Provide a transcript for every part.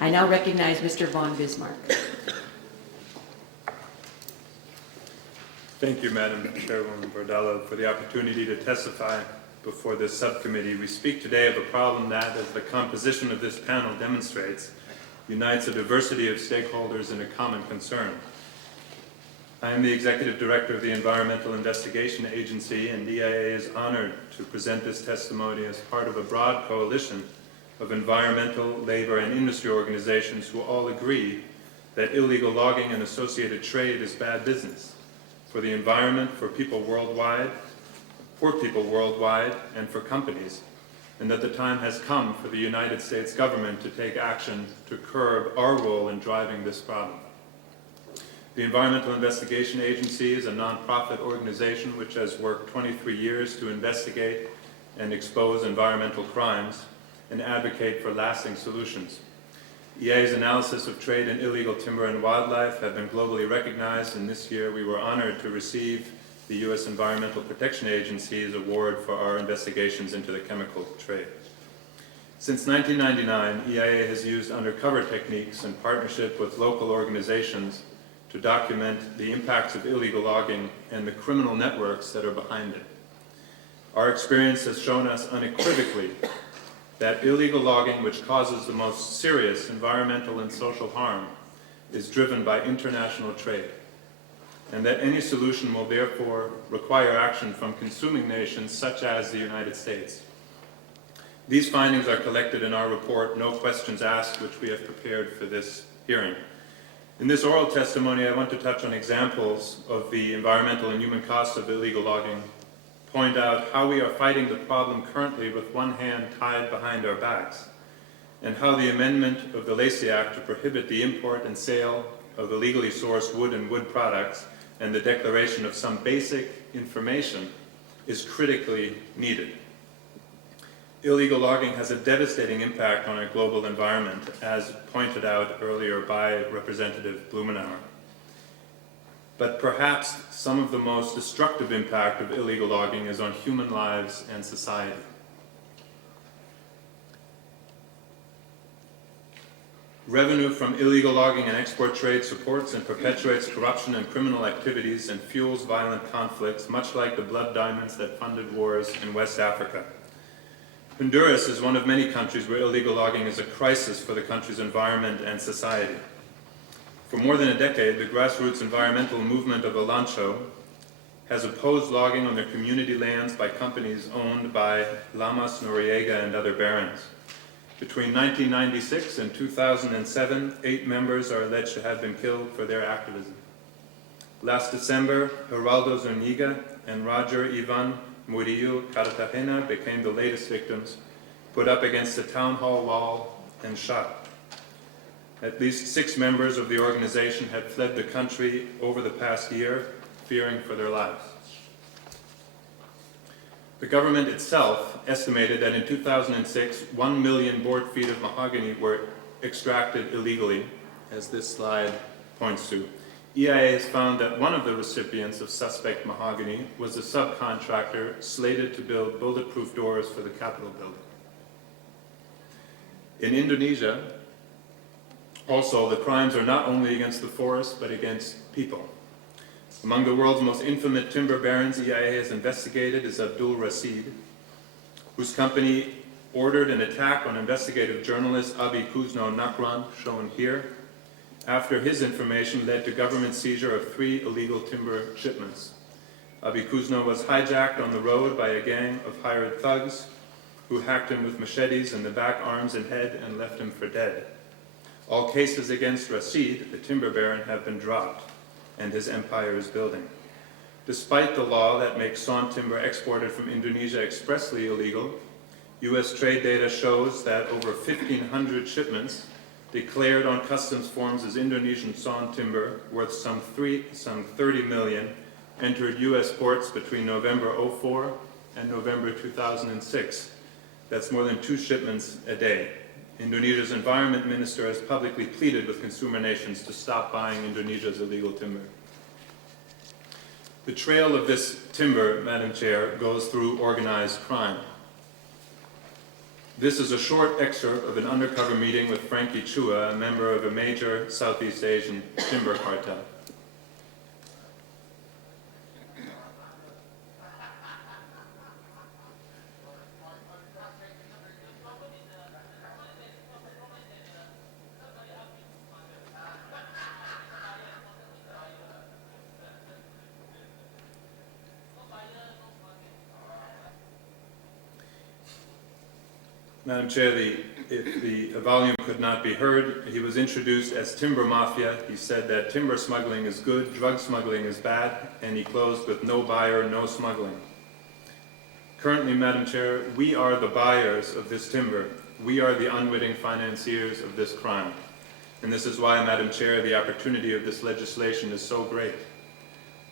I now recognize Mr. von Bismarck. Thank you, Madam Chairwoman Bordello, for the opportunity to testify before this subcommittee. We speak today of a problem that, as the composition of this panel demonstrates, unites a diversity of stakeholders in a common concern. I am the Executive Director of the Environmental Investigation Agency, and EIA is honored to present this testimony as part of a broad coalition of environmental, labor, and industry organizations who all agree that illegal logging and associated trade is bad business for the environment, for people worldwide, poor people worldwide, and for companies, and that the time has come for the United States government to take action to curb our role in driving this problem. The Environmental Investigation Agency is a nonprofit organization which has worked 23 years to investigate and expose environmental crimes and advocate for lasting solutions. EA's analysis of trade in illegal timber and wildlife have been globally recognized, and this year we were honored to receive the U.S. Environmental Protection Agency's award for our investigations into the chemical trade. Since 1999, EIA has used undercover techniques in partnership with local organizations to document the impacts of illegal logging and the criminal networks that are behind it. Our experience has shown us unequivocally that illegal logging, which causes the most serious environmental and social harm, is driven by international trade, and that any solution will therefore require action from consuming nations such as the United States. These findings are collected in our report, No Questions Asked, which we have prepared for this hearing. In this oral testimony, I want to touch on examples of the environmental and human costs of illegal logging, point out how we are fighting the problem currently with one hand tied behind our backs, and how the amendment of the Lacey Act to prohibit the import and sale of illegally sourced wood and wood products and the declaration of some basic information is critically needed. Illegal logging has a devastating impact on our global environment, as pointed out earlier by Representative Blumenauer. But perhaps some of the most destructive impact of illegal logging is on human lives and society. Revenue from illegal logging and export trade supports and perpetuates corruption and criminal activities and fuels violent conflicts, much like the blood diamonds that funded wars in West Africa. Honduras is one of many countries where illegal logging is a crisis for the country's environment and society. For more than a decade, the grassroots environmental movement of Olancho has opposed logging on their community lands by companies owned by Lamas, Noriega, and other barons. Between 1996 and 2007, 8 members are alleged to have been killed for their activism. Last December, Geraldo Zuniga and Roger Ivan Murillo Cartagena became the latest victims, put up against a town hall wall and shot. At least 6 members of the organization had fled the country over the past year, fearing for their lives. The government itself estimated that in 2006, 1 million board feet of mahogany were extracted illegally, as this slide points to. EIA has found that one of the recipients of suspect mahogany was a subcontractor slated to build bulletproof doors for the Capitol building. In Indonesia, also, the crimes are not only against the forest, but against people. Among the world's most infamous timber barons EIA has investigated is Abdul Rashid, whose company ordered an attack on investigative journalist Abi Kuzno Nakran, shown here, after his information led to government seizure of 3 illegal timber shipments. Abi Kuzno was hijacked on the road by a gang of hired thugs who hacked him with machetes in the back, arms, and head and left him for dead. All cases against Rashid, the timber baron, have been dropped, and his empire is building. Despite the law that makes sawn timber exported from Indonesia expressly illegal, U.S. trade data shows that over 1,500 shipments declared on customs forms as Indonesian sawn timber worth some 30 million entered U.S. ports between November 2004 and November 2006. That's more than 2 shipments a day. Indonesia's environment minister has publicly pleaded with consumer nations to stop buying Indonesia's illegal timber. The trail of this timber, Madam Chair, goes through organized crime. This is a short excerpt of an undercover meeting with Frankie Chua, a member of a major Southeast Asian timber cartel. Madam Chair, if the volume could not be heard, he was introduced as Timber Mafia. He said that timber smuggling is good, drug smuggling is bad, and he closed with no buyer, no smuggling. Currently, Madam Chair, we are the buyers of this timber. We are the unwitting financiers of this crime. And this is why, Madam Chair, the opportunity of this legislation is so great.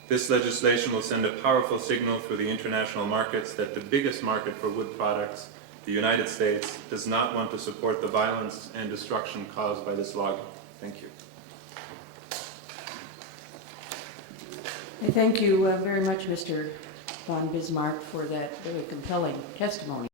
This legislation will send a powerful signal through the international markets that the biggest market for wood products, the United States, does not want to support the violence and destruction caused by this logging. Thank you. I thank you very much, Mr. von Bismarck, for that very compelling testimony.